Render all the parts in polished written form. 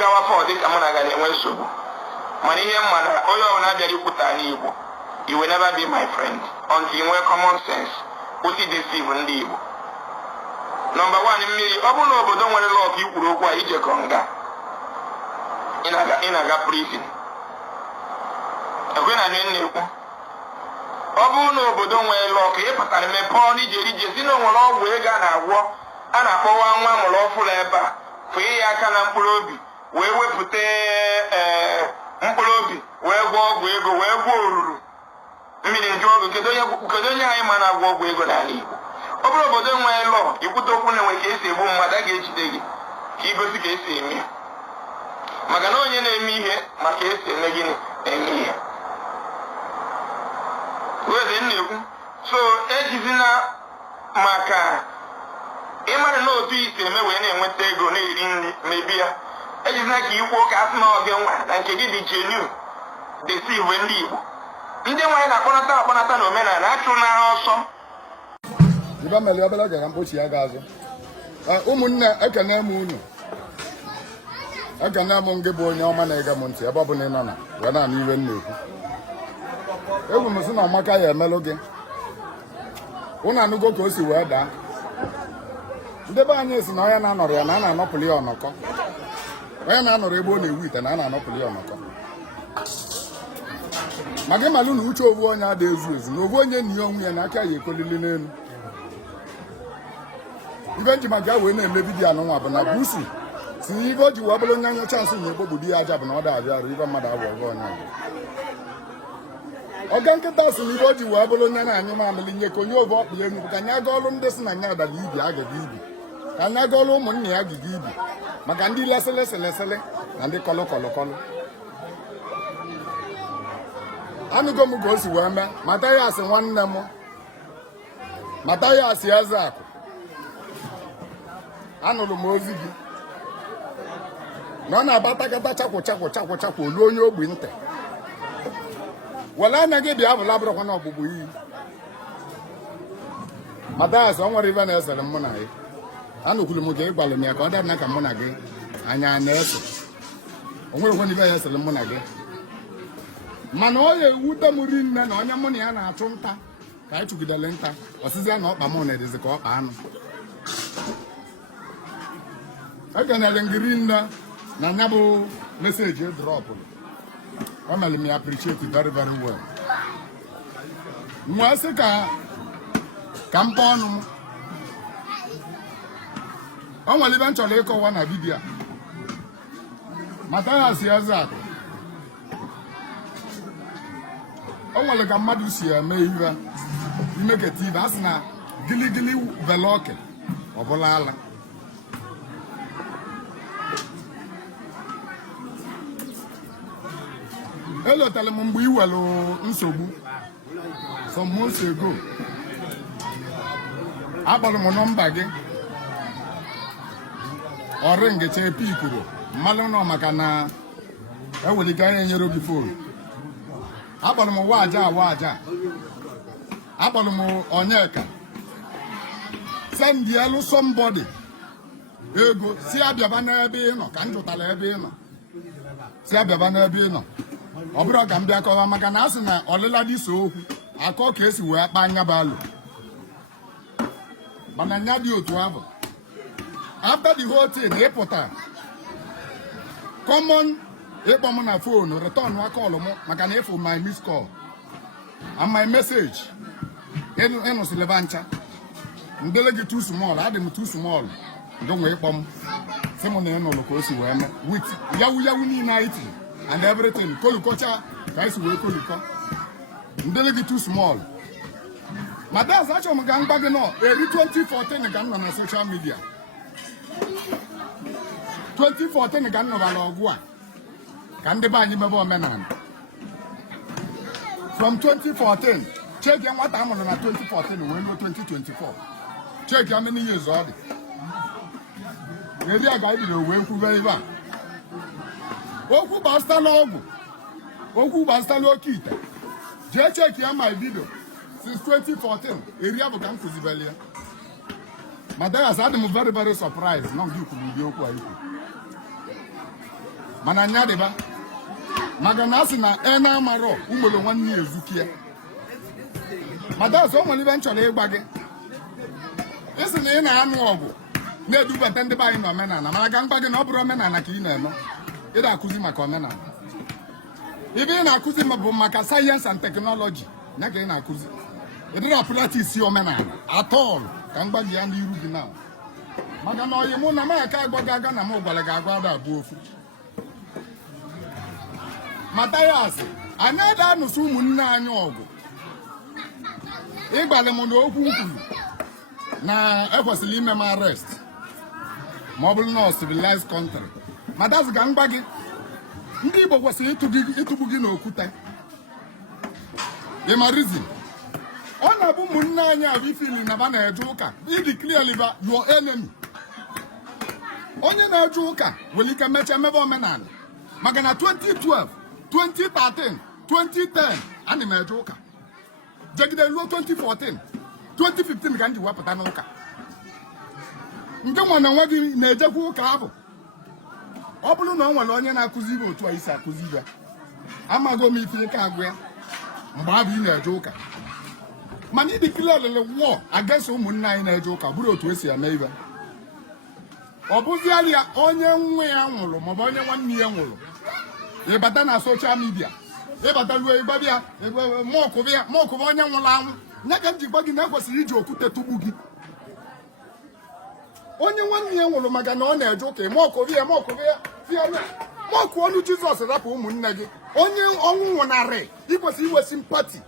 ngawa for dị ka mụ na ga na-enwe nsogbu mana ihe mma na onye ọbụla abịara ikwuta n'Igbo you will never be my friend until you nwee common sense osi deceive ndị Igbo. Number 1 mmiri ọ bụrụ na obodo nwere law ka ikwuru okwu a ijekọ nga ị na-aga prison ekwe na na-ekwu ọ bụrụ na obodo nwere law ka ị pụtara mepe ọrụ ije si na onwere ọgwụ ego a na-agwọ a na-akpọwa nwa mụrụ ọfụrụ ebe a fee ya aka na mkpụrụ obi wee wepụta mkpụrụ obi wee gwọọ ọgwụ ego wee gwọọ oruru mmiri nju ọgwụ kedu onye anyị ma na-agwọ ọgwụ ego n'ala Igbo. Ọ bụrụ obodo nwere lọ ikwute okwu na-enwe ka esi egbu mmadụ a ga-ejide gị ka igosi ka esi eme maka na onye na-eme ihe maka esi eme gịnị eme ihe wede na-ekwu so ejizina maka ịmara na otu isi eme wee na-enweta ego na-eri nri mebi ya ejizina ka ikwu ka asị na oge nwa na nke gị dị jenu desi igwe ndị Igbo ndị nwaanyị na-akpọnata na omenala achụ n'agha ọsọ ibe mele obere oge ka mkpochi ya ga-azụ ụmụnne ekene m unu ekene m ngị bụ onye ọma na-ege m ntị ebe ọ bụla ị nọ na wee na-anụ iwe m na-ekwu egwu m sị na ọmaka ya emelụ gị ụnụ anụgo ka o si wee daa ndị be anyị si na onye na-anọrọ ya na a na-anọpụrụ ya ọnọkọ onye na-anọrọ ebe ọ na-ewu ite na a na-anọpụrụ ya ọnọkọ maka ịmalụ na uche ovu onye ada ezu ezu na ovu onye nyi onwe ya na aka ya ekolili n'elu ibe nji maka wee na-eme vidiyo anụnwa bụ na busu si ibe o ji wee bụrụ onye anya chansị na ekpogbu di ya aja bụ na ọ da-abịa arụ ibe mmadụ agwọgọ onye ọga nkịta si na ibe o ji wee bụrụ onye na-anyụ mamịlị nye ka onye ovu ọkpụ ya enyi ka anya aga ọrụ ndị si na nya adala ibi agaghị ibi ka anya aga ọrụ ụmụnne ya agịga ibi maka ndị leselesele na ndị kọlụkọlụkọlụ anụgo m ka o si wee mee Mathias nwanne m Mathias Ezeaku anụrụ m ozi gị na ọ na-abatakata chakwụ olu onye ogbi ntị wele anya gị bịa bụla bụrụkwa na ọgbụgbụ iyi Mathias ọ nwere ibe na-esere mụ na gị anụkwuru m ka ị gwara m ya ka ọ dabịa ka mụ na gị anya na-ese o nwerekwa ibe ya esere mụ na gị mana ọ ya ewute m rinne na onye mụ na ya na-achụ nta ka anyị chụgidere nta ọsịzịa na ọkpa m na-edizi ka ọkpa anụ ekenere ngị rinne na nya bụ meseji edrọpụrụ o mere m ya appreciate very very well nwa sị ka mkpa ọnụ m o nwere ibe m chọrọ ịkọwa na vidiyo a Mathias Ezeaku o nwere ka mmadụ si eme ihe imeketa ibe a sị na giligili veloke ọ bụla ala elotara m mgbe iwelu nsogbu some months ago akpọrọ m nọmba gị ọrụ ngecha epe ikoro mmalụ nọ maka na ewere ike anya enyere gị fon akpọrọ m waja akpọrọ m Onyeka send elu somebody ego si abịaba n'ebe ị nọ ka m jụtara ebe ị nọ si abịaba n'ebe ị nọ ọ bụrụ ka m bịa kọwa maka na a sị na ọlịla dị so okwu akọ ka esi wee kpaa anya bụ alụ mana nya dị otu ahụ after the whole thing ịpụta common ịkpọ m na fonu return call m maka na ịfụ my miss call and my message ịnụsịlịba ncha ndele gị too small adị m too small ndị nwe ịkpọ m sị m na ịnụlụ ka o si wee mee with yawu niile anyị tiri and everything kolukọcha ka esi wee kolukọ ndele gị too small Mathias achọrọ m ka m gba gị nọ eri 2014 ka m nọ na social media 2014 ka m nọbara ọgwụ a ka ndị be anyị mebe omenala from 2014 cheki nwata a mụrụ na 2014 wee ruo 2024 cheki how many years ọ dị eri a ga ibido wee kwube ibe a okwu gbasara ọgwụ okwu gbasara oke ite jee cheki ya my video since 2014 eri a bụ ka m kụzibeli ya Mathias adị m very very surprised na ndị kwuru ụdị okwu a ikwu mana nya dịba maka na asị na na amarọ ugboro nwanne ezukie Mathias o nwere ibe m chọrọ ịgba gị ịsị na ị na-anụ ọgụ na-edubata ndị be anyị n'omenala mana ka mgba gị na ọ bụrụ omenala ka ị na-eme ị na-akụzi maka omenala ibe ị na-akụzi bụ maka sayensị and teknọlọji ya ka ị na-akụzi ịdịrị praktisi omenala atọl ka mgba gị ya n'iru gị na maka na ọyị mụ na m aka agwa gị aga na m gwara gị agwa ada abụ ofu Mathias anyị ada anụsị ụmụnne anyị ọgụ ịgbalị m na okwu kwuru na ekwesịrị ime m arrest ma ọ bụrụ na civilized country Mathias ga mgba gị ndị Igbo kwesịrị ịtụgbu gị n'okwute ịma reason ọ na-abụ ụmụnne anyị ahụ ifili na ba na-eje ụka ịdị clearly your enemy onye na-eje ụka nwere ike mechaa emebe omenala maka na 2012 2013 2010 ana m eje ụka jegide ruo 2014 2015 ka m ji wepụta n'ụka nke nwa na onwe gị na-ejekwa ụka ahụ ọ bụrụ na ọ nwere onye na-akụzi ibe otu a isi akụzi ibe amaghị m ife ike agwụ ya mgbe abụ ị na-eje ụka mana ịdị clearly war against ụmụnne anyị na-eje ụka bụrụ otu esi eme ibe ọ bụziara ya onye nwa ya nwụrụ maọbụ onye nwanne ya nwụrụ ịbata na soshal midia ịbata ruo ịgbabịa maọkụba onye nwụrụ anwụ nye ka m ji gwa gị na ekwesịrị iji okwute tụgbu gị onye nwanne ya nwụrụ maka na ọ na-eje ụka maọkụ ọnụ Jizọs rapụ ụmụnne gị onye ọnwụ nwụnarị ikwesịrị iwe simpati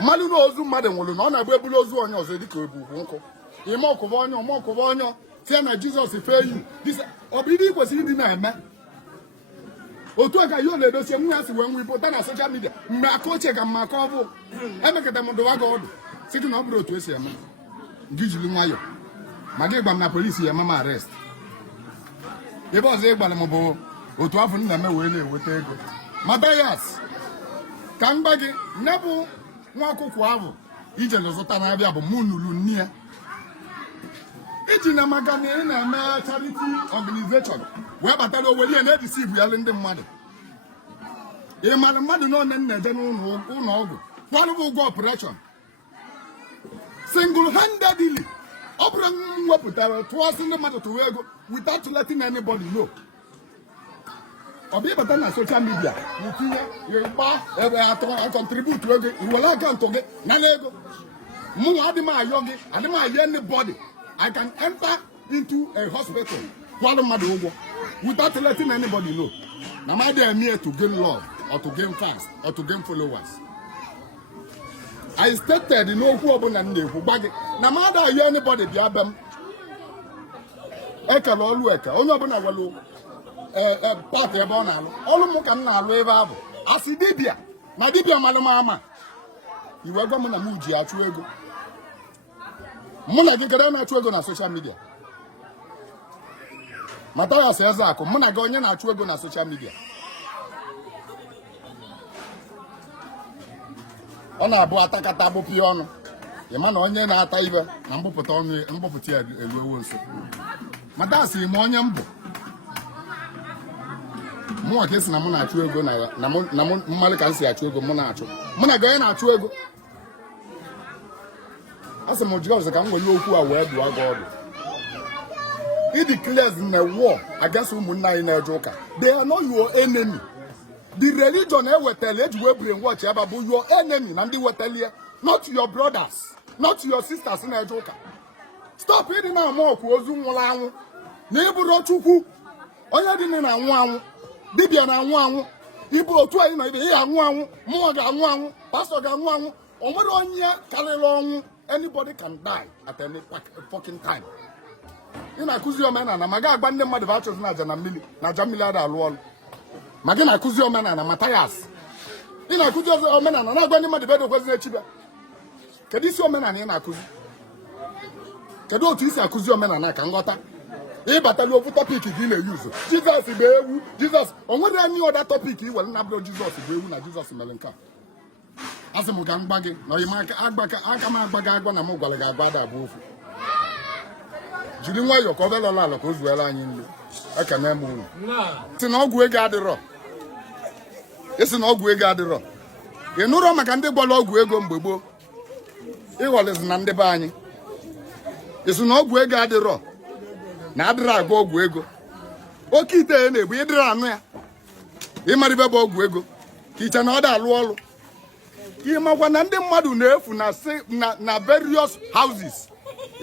mmadụ na ozu mmadụ nwụrụ na ọ na-agba ebulu ozu onye ọzọ dịka ebugwu nkụ ime ọkụba onye tie na Jizọs fee yi ọ bụ ihe ị kwesịrị ịdị na-eme otu a ka ya na-edosie nwa ya si wee nwe pụta na soshal midia mgbe aka ochie ka mma aka ọ bụ emekọta m dụwa gị ọdụ si gị na ọ bụrụ otu esi eme gị jiri nwayọ ma gị gba m na polisi ya eme m arrest ebe ọzọ ị gbara m bụ otu afọ nna m wee na-enweta ego Mathias ka m gba gị nne bụ nwa akwụkwọ ahụ ije lụzụta na-abịa bụ mụ nụrụ nne ya iji na maka na ị na-eme charity organization wee batara oweli ya na-edisivu ya ndị mmadụ ị mara mmadụ na one na-eje n'ụlọ ọgwụ kwalụ bụ ụgwọ operation single handedly ọ bụrụ m wepụtara tụọsị ndị mmadụ tụwa ego without letting anybody know ọ bụ ịbata na social media itinye ịgba ebe atọ ego iwere akaụntụ gị na ego mụnwa adị m ayọ gị adị m ayọ anybody I can enter into a hospital kwalụ mmadụ ụgwọ without letting anybody know na m adịghị eme to gain love or to gain fans or to gain followers. I stated n'okwu ọbụla m na-ekwu gba gị na m adịghị ayọ anybody bịa be m ekele ọlụ eke onye ọbụla nwere pati ebe ọ na-alụ ọlụ m ka m na-alụ ebe ahụ asị dibịa na dibịa malụ m ama iwe gwa m na m ji achụ ego mụ na gị gara na-achụ ego na soshal midia Mathias Ezeaku mụ na gị onye na-achụ ego na soshal midia ọ na-abụ atakata agbụpụ ya ọnụ ịma na onye na-ata ibe na mgbupụta ọnụ mgbupụta ya eruewo nso Mathias ime onye mbụ mụ ka esi na mụ na-achụ ego na mmalụ ka m si achụ ego mụ na-achụ mụ na gị onye na-achụ ego asị m Jizọs ka m nwere okwu a wee dụọ gị ọdụ ịdị clears na war against ụmụnne anyị na-eje ụka they are not your enemy the religion ewetala eji wee brainwash ebe bụ your enemy na ndị wetalie not your brothers not your sisters na-eje ụka stop ịdị na-ama ọkwa ozu nwụrụ anwụ na ịbụrụ Chukwu onye dị na-anwụ anwụ dibịa na-anwụ anwụ ịbụ otu anyị na ibe ihe anwụ anwụ mmụọ ga-anwụ anwụ pastọ ga-anwụ anwụ o nwere onye karịrị ọnwụ anybody can die at any fucking time ị na-akụzi omenala ma gị agba ndị mmadụ bụ achọzi na aja mmiri ada alụ ọrụ ma gị na-akụzi omenala Mathias ị na-akụzi omenala na-agwa ndị mmadụ bedo kwezi echibe kedu isi omenala ị na-akụzi kedu otu isi akụzi omenala ka nghọta ịbatala ofu tọpik gị na-eyuzo Jizọs bụ ewu Jizọs o nwere anyị ọda tọpik iwere na bụrụ Jizọs bụ ewu na Jizọs mere nke a asị m ka m gba gị na aka m agba gị agwa na m gwara gị agwa ada bụ ofu jiri nwayọọ ka ọ belọla ala ka o zuela anyị nri ekene m unu si na ọgwụ ego adịrọ esi na ọgwụ ego adịrọ ị nụrọ maka ndị gwọrọ ọgwụ ego mgbe gboo ịghọlịzi na ndị be anyị esi na ọgwụ ego adịrọ na adịrọ agụ ọgwụ ego oke ite ya na-ebu ịdịrọ anụ ya ịmaribe bụ ọgwụ ego ka iche na ọ dị alụ ọrụ ịmakwa na ndị mmadụ na-efu na various houses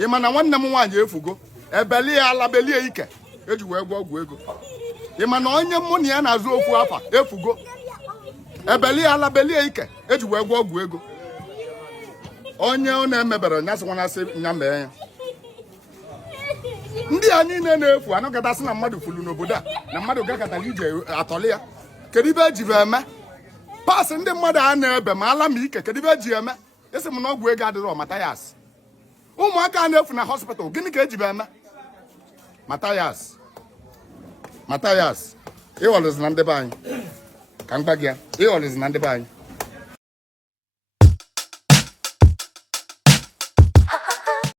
ịma na nwanne m nwaanyị efugo ebelie ya ala belie ike eji wee gwa ọgwụ ego ịma na onye mụ na ya na-azụ ofu afa efugo ebelie ya ala belie ike eji wee gwa ọgwụ ego onye ọ na-emebere nya sịkwa na-asị nya mee ya ndị a niile na-efu anọkọtasị na mmadụ fulu n'obodo a na mmadụ gakọtara ije atọli ya kedu ibe eji eme pasị ndị mmadụ a na-ebe ma ala ma ike kedu ibe eji eme esi m na ọgwụ ego adịrọ Mathias ụmụaka na-efu na hospital gịnị ka eji eme Mathias ịghọlịzi na ndị be anyị ka m gba gị ya ịghọlịzi na ndị be anyị